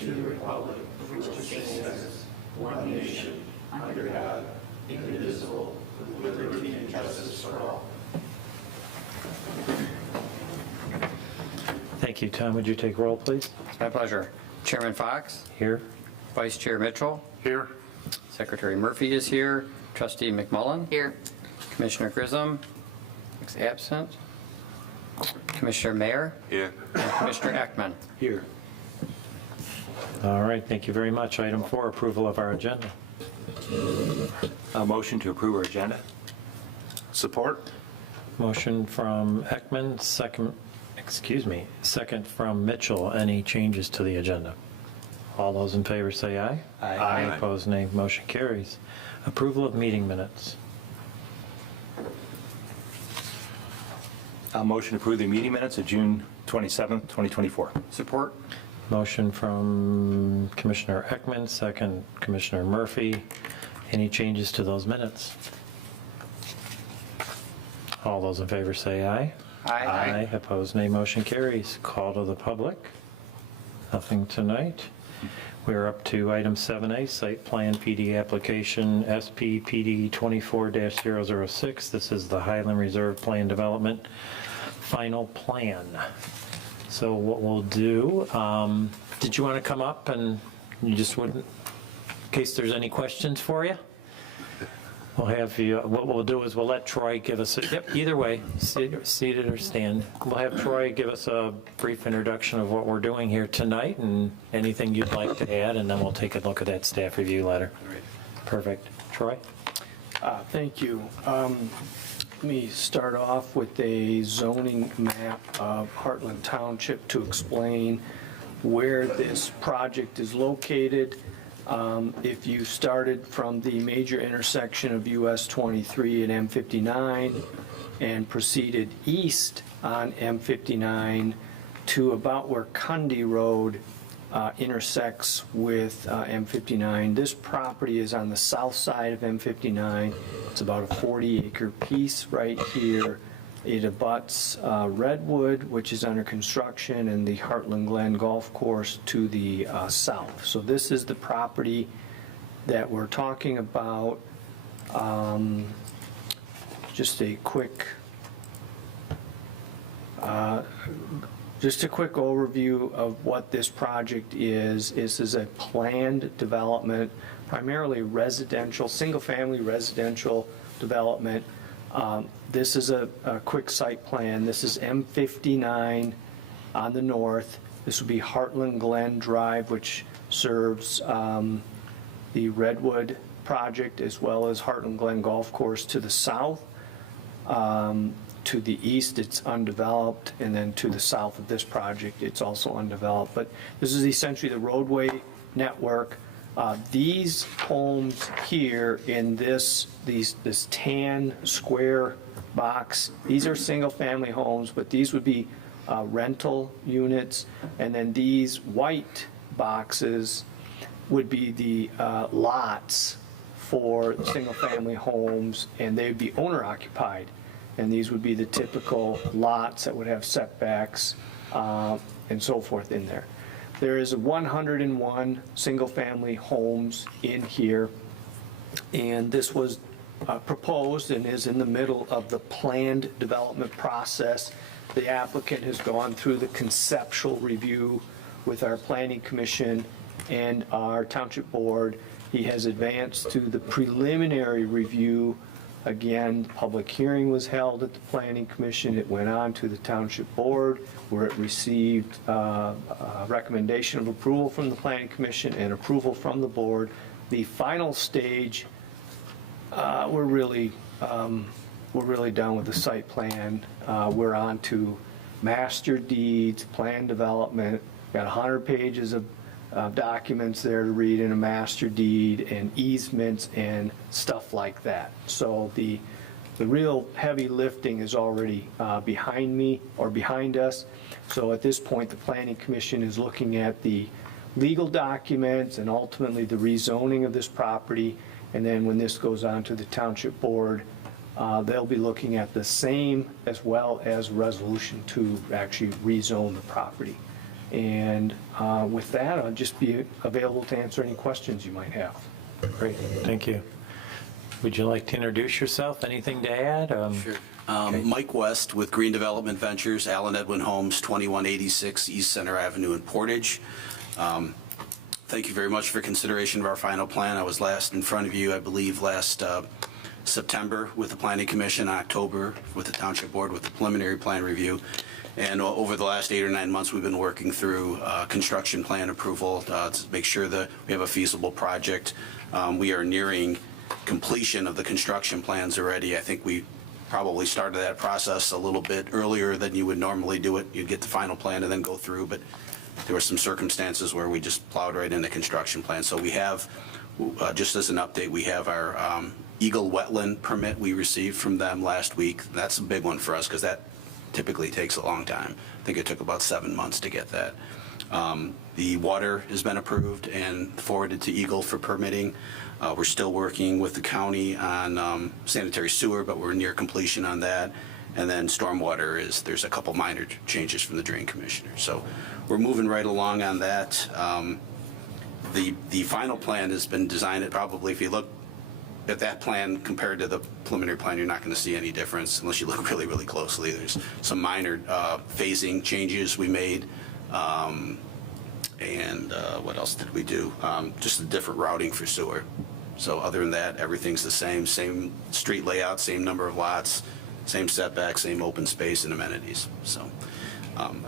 to the republic for which it stands, one nation, under God, indivisible, with liberty and justice for all. Thank you. Tom, would you take roll, please? It's my pleasure. Chairman Fox, Here. Vice Chair Mitchell, Here. Secretary Murphy is here, Trustee McMullen, Here. Commissioner Grissom is absent, Commissioner Mayer, Here. and Commissioner Ekman. Here. All right, thank you very much. Item 4, approval of our agenda. A motion to approve our agenda? Support? Motion from Ekman, second from Mitchell. Any changes to the agenda? All those in favor say aye. Aye. Opposed, nay. Motion carries. Approval of meeting minutes. A motion to approve the meeting minutes of June 27th, 2024. Support? Motion from Commissioner Ekman, second Commissioner Murphy. Any changes to those minutes? All those in favor say aye. Aye. Opposed, nay. Motion carries. Call to the public. Nothing tonight. We're up to item 7A, site plan PD application SPPD 24-006. This is the Highland Reserve Plan Development final plan. So what we'll do, did you want to come up and you just wouldn't, in case there's any questions for you? We'll have you, what we'll do is we'll let Troy give us, either way, seated or stand. We'll have Troy give us a brief introduction of what we're doing here tonight and anything you'd like to add, and then we'll take a look at that staff review letter. Perfect. Troy? Thank you. Let me start off with a zoning map of Heartland Township to explain where this project is located. If you started from the major intersection of US 23 and M59 and proceeded east on M59 to about where Cundy Road intersects with M59. This property is on the south side of M59. It's about a 40-acre piece right here. It abuts Redwood, which is under construction, and the Heartland Glen Golf Course to the south. So this is the property that we're talking about. Just a quick overview of what this project is. This is a planned development, primarily residential, single-family residential development. This is a quick site plan. This is M59 on the north. This would be Heartland Glen Drive, which serves the Redwood project, as well as Heartland Glen Golf Course to the south. To the east, it's undeveloped, and then to the south of this project, it's also undeveloped. But this is essentially the roadway network. These homes here in this tan square box, these are single-family homes, but these would be rental units, and then these white boxes would be the lots for single-family homes, and they would be owner-occupied. And these would be the typical lots that would have setbacks and so forth in there. There is 101 single-family homes in here, and this was proposed and is in the middle of the planned development process. The applicant has gone through the conceptual review with our planning commission and our township board. He has advanced to the preliminary review. Again, public hearing was held at the Planning Commission. It went on to the Township Board, where it received a recommendation of approval from the Planning Commission and approval from the Board. The final stage, we're really done with the site plan. We're on to master deeds, plan development. Got 100 pages of documents there to read in a master deed, and easements and stuff like that. So the real heavy lifting is already behind me, or behind us. So at this point, the Planning Commission is looking at the legal documents and ultimately the rezoning of this property. And then when this goes on to the Township Board, they'll be looking at the same, as well as resolution to actually rezone the property. And with that, I'll just be available to answer any questions you might have. Great, thank you. Would you like to introduce yourself? Anything to add? Sure. Mike West with Green Development Ventures, Allen Edwin Homes, 2186 East Center Avenue in Portage. Thank you very much for consideration of our final plan. I was last in front of you, I believe, last September with the Planning Commission, October with the Township Board with the preliminary plan review. And over the last 8 or 9 months, we've been working through construction plan approval to make sure that we have a feasible project. We are nearing completion of the construction plans already. I think we probably started that process a little bit earlier than you would normally do it. You'd get the final plan and then go through, but there were some circumstances where we just plowed right into construction plan. So we have, just as an update, we have our Eagle Wetland permit we received from them last week. That's a big one for us because that typically takes a long time. I think it took about 7 months to get that. The water has been approved and forwarded to Eagle for permitting. We're still working with the county on sanitary sewer, but we're near completion on that. And then stormwater there's a couple minor changes from the drain commissioner. So we're moving right along on that. The final plan has been designed, probably if you look at that plan compared to the preliminary plan, you're not going to see any difference unless you look really, really closely. There's some minor phasing changes we made. And what else did we do? Just a different routing for sewer. So other than that, everything's the same street layout, same number of lots, same setbacks, same open space and amenities. So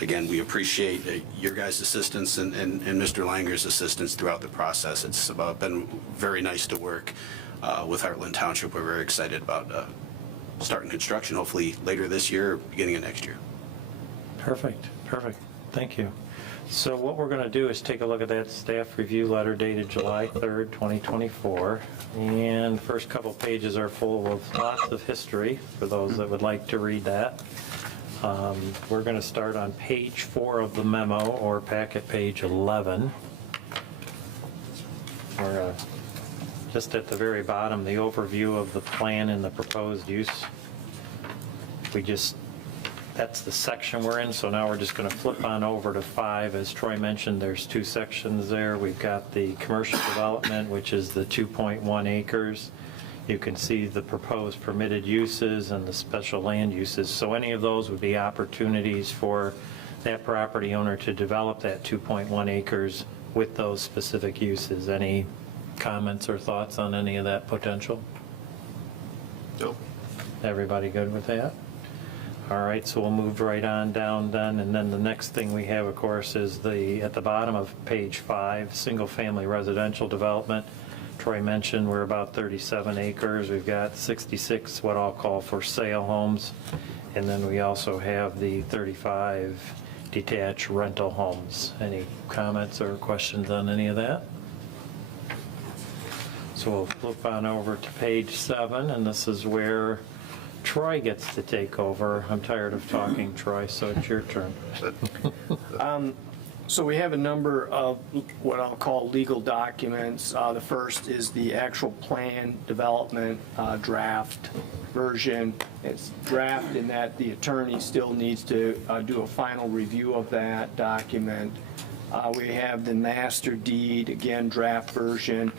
again, we appreciate your guys' assistance and Mr. Langer's assistance throughout the process. It's been very nice to work with Heartland Township. We're very excited about starting construction, hopefully later this year or beginning of next year. Perfect, perfect. Thank you. So what we're going to do is take a look at that staff review letter dated July 3rd, 2024. And first couple pages are full of lots of history for those that would like to read that. We're going to start on page 4 of the memo, or packet page 11. We're just at the very bottom, the overview of the plan and the proposed use. That's the section we're in, so now we're just going to flip on over to 5. As Troy mentioned, there's 2 sections there. We've got the commercial development, which is the 2.1 acres. You can see the proposed permitted uses and the special land uses. So any of those would be opportunities for that property owner to develop that 2.1 acres with those specific uses. Any comments or thoughts on any of that potential? No. Everybody good with that? All right, so we'll move right on down then, and then the next thing we have, of course, is at the bottom of page 5, single-family residential development. Troy mentioned we're about 37 acres. We've got 66 what I'll call for sale homes, and then we also have the 35 detached rental homes. Any comments or questions on any of that? So we'll flip on over to page 7, and this is where Troy gets to take over. I'm tired of talking, Troy, so it's your turn. So we have a number of what I'll call legal documents. The first is the actual plan development draft version. It's draft in that the attorney still needs to do a final review of that document. We have the master deed, again, draft version.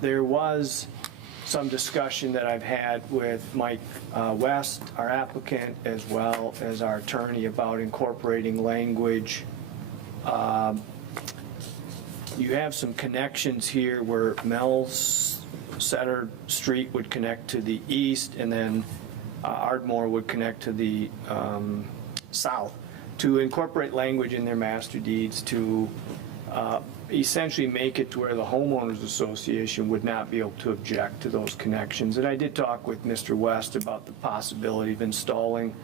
There was some discussion that I've had with Mike West, our applicant, as well as our attorney about incorporating language. You have some connections here where Mel's Center Street would connect to the east, and then Ardmore would connect to the south. To incorporate language in their master deeds to essentially make it to where the homeowners association would not be able to object to those connections. And I did talk with Mr. West about the possibility of installing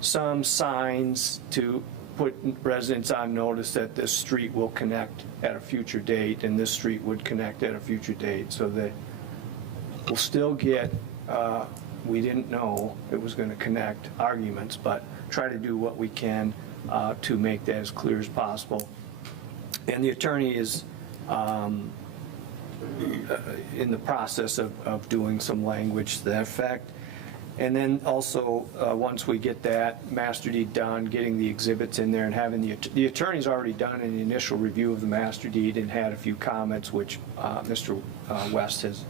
some signs to put residents on notice that this street will connect at a future date and this street would connect at a future date, so that we'll still get, we didn't know it was going to connect arguments, but try to do what we can to make that as clear as possible. And the attorney is in the process of doing some language to that effect. And then also, once we get that master deed done, getting the exhibits in there and having the attorney's already done an initial review of the master deed and had a few comments, which Mr. West has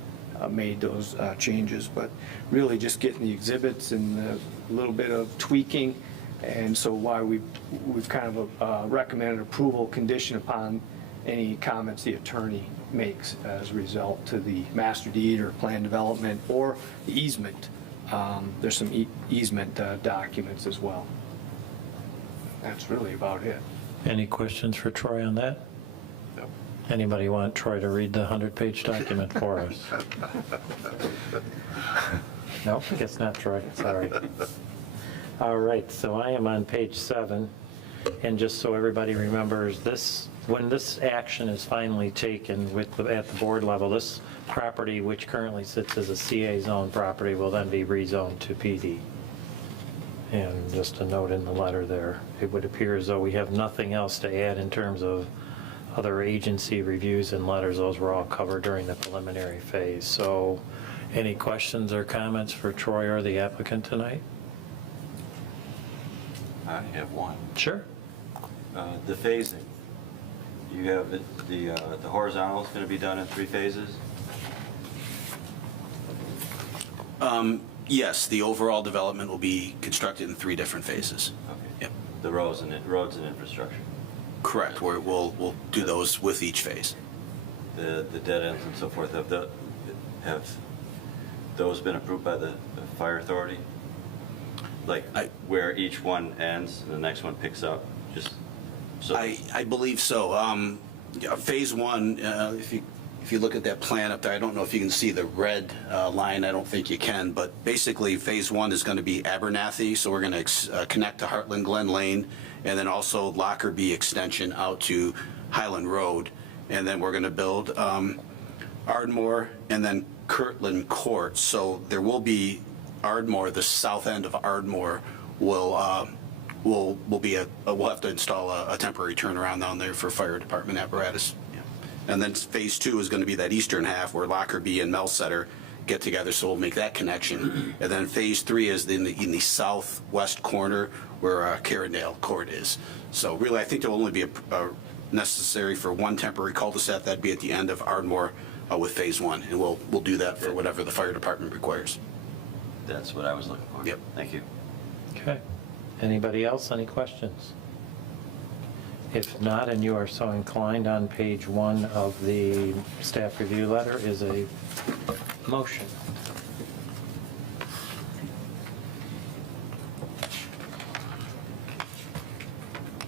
made those changes. But really just getting the exhibits and a little bit of tweaking. And so why we've kind of recommended approval condition upon any comments the attorney makes as a result to the master deed or plan development or the easement. There's some easement documents as well. That's really about it. Any questions for Troy on that? No. Anybody want Troy to read the 100-page document for us? No, guess not, Troy, sorry. All right, so I am on page 7, and just so everybody remembers, when this action is finally taken at the board level, this property, which currently sits as a CA zone property, will then be rezoned to PD. And just a note in the letter there, it would appear as though we have nothing else to add in terms of other agency reviews and letters. Those were all covered during the preliminary phase. So any questions or comments for Troy or the applicant tonight? I have one. Sure. The phasing. You have the horizontal is going to be done in 3 phases? Yes, the overall development will be constructed in 3 different phases. Okay. Yep. The roads and infrastructure. Correct, we'll do those with each phase. The dead ends and so forth, have those been approved by the fire authority? Like where each one ends and the next one picks up? Just so. I believe so. Yeah, phase 1, if you look at that plan up there, I don't know if you can see the red line, I don't think you can, but basically phase 1 is going to be Abernathy, so we're going to connect to Heartland Glen Lane, and then also Lockerbie extension out to Highland Road, and then we're going to build Ardmore and then Kirtland Court. So there will be Ardmore, the south end of Ardmore will we'll have to install a temporary turnaround down there for fire department apparatus. And then phase 2 is going to be that eastern half where Lockerbie and Melsetter get together, so we'll make that connection. And then phase 3 is in the southwest corner where Carindale Court is. So really, I think there will only be necessary for one temporary cul-de-sac. That'd be at the end of Ardmore with phase 1, and we'll do that for whatever the fire department requires. That's what I was looking for. Yep. Thank you. Okay. Anybody else, any questions? If not, and you are so inclined, on page 1 of the staff review letter is a motion.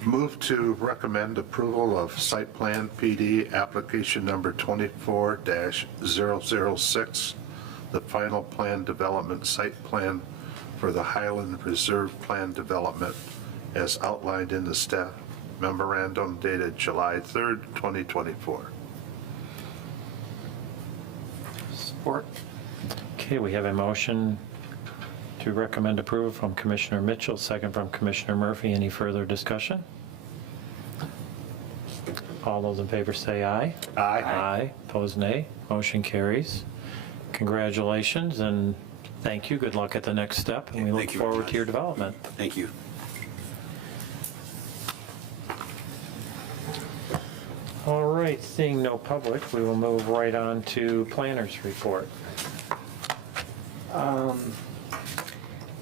Move to recommend approval of site plan PD application number 24-006, the final plan development site plan for the Highland Reserve Plan development as outlined in the staff memorandum dated July 3rd, 2024. Support. Okay, we have a motion to recommend approval from Commissioner Mitchell, second from Commissioner Murphy. Any further discussion? All those in favor say aye. Aye. Aye. Opposed, nay. Motion carries. Congratulations and thank you. Good luck at the next step, and we look Thank you very forward much. to your development. Thank you. All right, seeing no public, we will move right on to planners report.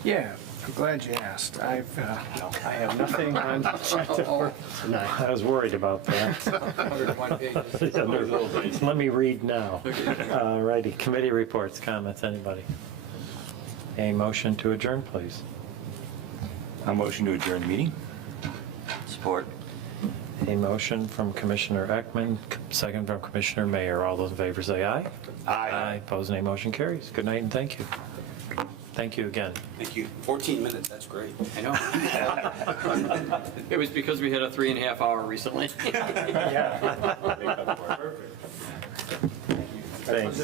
Yeah, I'm glad you asked. I have nothing on the agenda for tonight. I was worried about that. 101 pages. Let me read now. All righty, committee reports, comments, anybody? A motion to adjourn, please. A motion to adjourn the meeting? Support. A motion from Commissioner Ekman, second from Commissioner Mayer. All those in favor say aye. Aye. Opposed, nay. Motion carries. Good night and thank you. Thank you again. Thank you. 14 minutes, that's great. I know. It was because we had a 3.5 hour recently. Thanks.